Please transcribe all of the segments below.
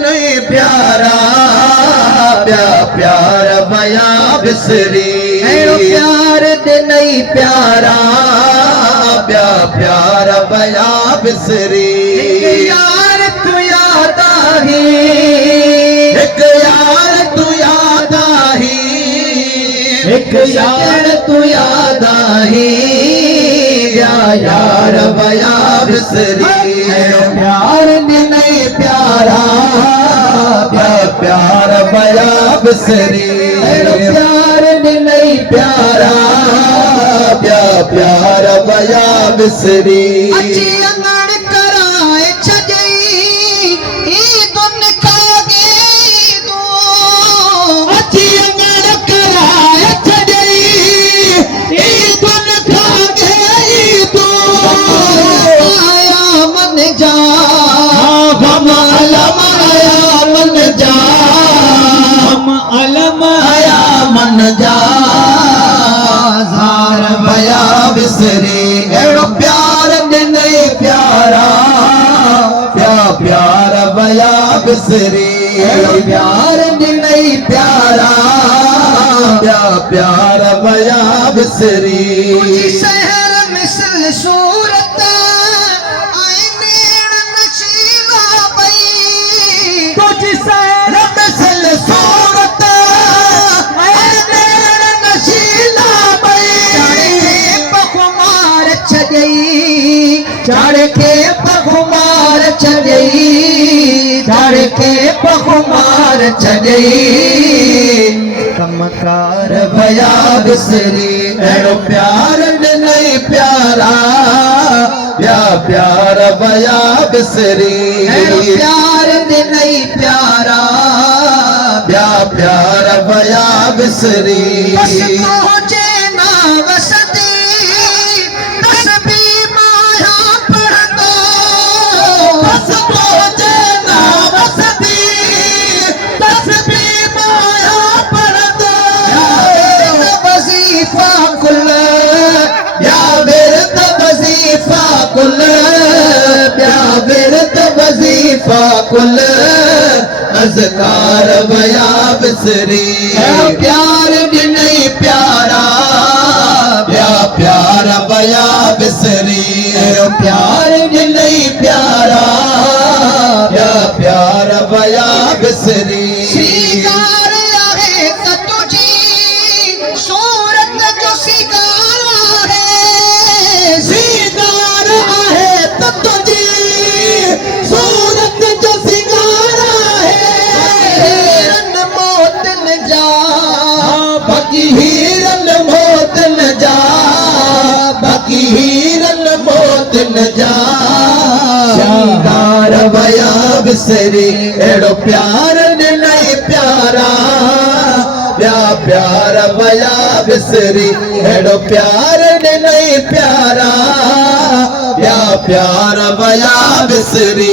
नहीं प्यारा प्या प्यार बया बिसरी प्यार दे नहीं प्यारा प्या प्यार बया बिसरी यार तू याद आही एक यार तू याद आही एक यार तू याद आही यार बया बिसरी प्यार ने नहीं प्यारा प्यार बया बिसरी प्यार ने नहीं प्यारा प्यार बया बिसरी अच्छी अंगड़ कराए छजई ई दुन खागे दो अच्छी अंगड़ कराए छजई ई दुन खागे दो आया मन जा हम अलम आया मन जा हम अलम आया मन जा ज़ार बया बिसरी एड़ो प्यार नहीं प्यारा प्यार बया बिसरी प्यार नहीं प्यारा प्यार बया बिसरी शहर मिसल सूरत आई नेण नशीला बई कुछ शहर मिसल सूरत आई नेण नशीला बई पखुमार छजई चढ़ के पखुमार छजई चढ़ के पखुमार छजई कमकार भया बिसरी एड़ो प्यार नहीं प्यारा प्यार भया बिसरी प्यार नहीं प्यारा प्यार भया बिसरी पहुंचे ना वसती तस्बी माया पढ़ दो बस पहुंचे ना वसती तस्बी माया पढ़ दो वजीफा कुल या विरत वजीफा कुल या विरत वजीफा कुल अज़कार बया बिसरी प्यार नहीं प्यारा प्यार बया बिसरी प्यार नहीं प्यारा प्यार बया बिसरी श्रीकार आहे तुझी सूरत जो सिगारा है श्रीकार आहे तुझी सूरत जो सिगारा है हीरन मौत न जा बाकी हीरन मौत न जा बाकी हीरन मौत न जा श्रृंगार बया बिसरी एड़ो प्यार नहीं प्यारा प्यार बया बिसरी एड़ो प्यार नहीं प्यारा प्यार बया बिसरी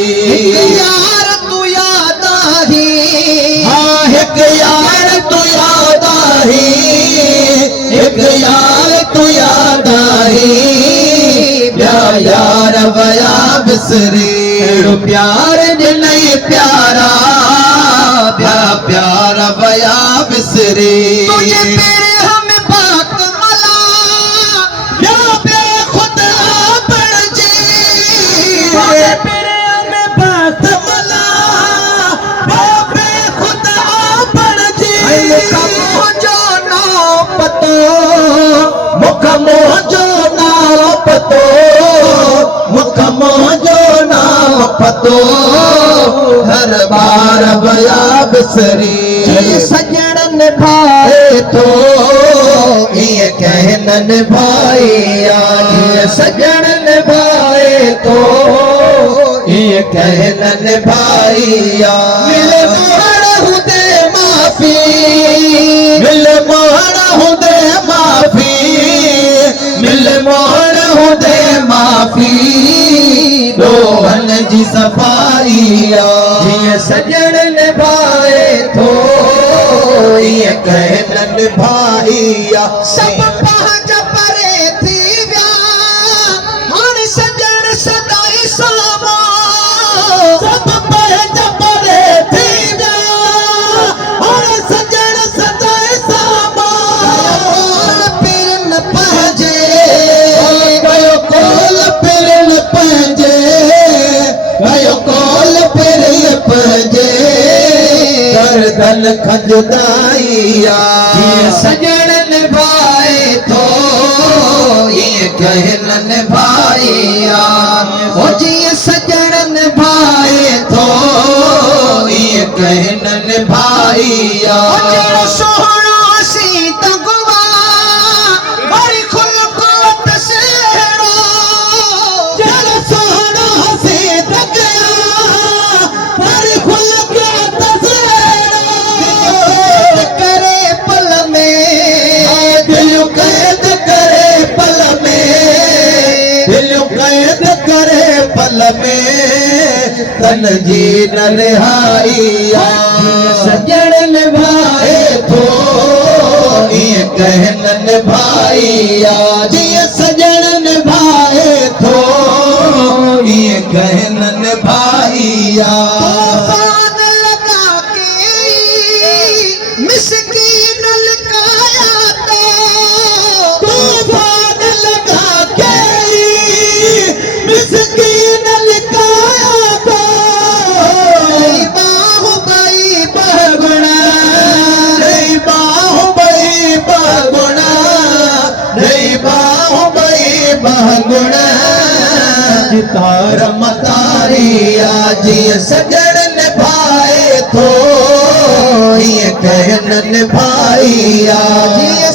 यार तू याद आही हाँ एक यार तू याद आही एक यार तू याद आही यार बया बिसरी प्यार नहीं प्यारा प्यार बया बिसरी तुझे तेरे हम बात मला या बेखुदा पड़ जी तुझे तेरे हम बात मला या बेखुदा पड़ जी मुखमो जो ना पतो मुखमो जो ना पतो मुखमो जो ना पतो हर बार बया बिसरी सजन भाई तो ये कहन भाई आज सजन भाई तो ये कहन भाई मिले मोहर हुदे माफी मिले मोहर हुदे माफी मिले मोहर हुदे माफी दोहन जी सफाई ये सजन निभाए तो ये कहन भाईया सब पहुंच परे थी व्या हण सजन सदाई सामा सब पहुंच परे तन खजुदाइया सजण निभाए थो ये कहन निभाइया ओ जी सजण निभाए थो ये कहन निभाइया सोहणो सी तगवा बड़ी खुलकत सेड़ो जल सोहणो सी तगवा बड़ी खुलकत सेड़ो करे पल में दिल कैद करे पल में दिल कैद करे पल में तन जी न रिहाइया सजण निभाए थो ये कहन निभाइया जी सजण निभाए थो ये कहन निभाइया तूफान लगा के मिस्कीन लकाया तो तूफान लगा के मिस्कीन लकाया तो बाहुबली बहुगुणा नहीं बाहुबली बहुगुणा नहीं बाहुबली बहुगुणा तार मतारिया जी सजण निभाए थो ये कहन निभाइया जी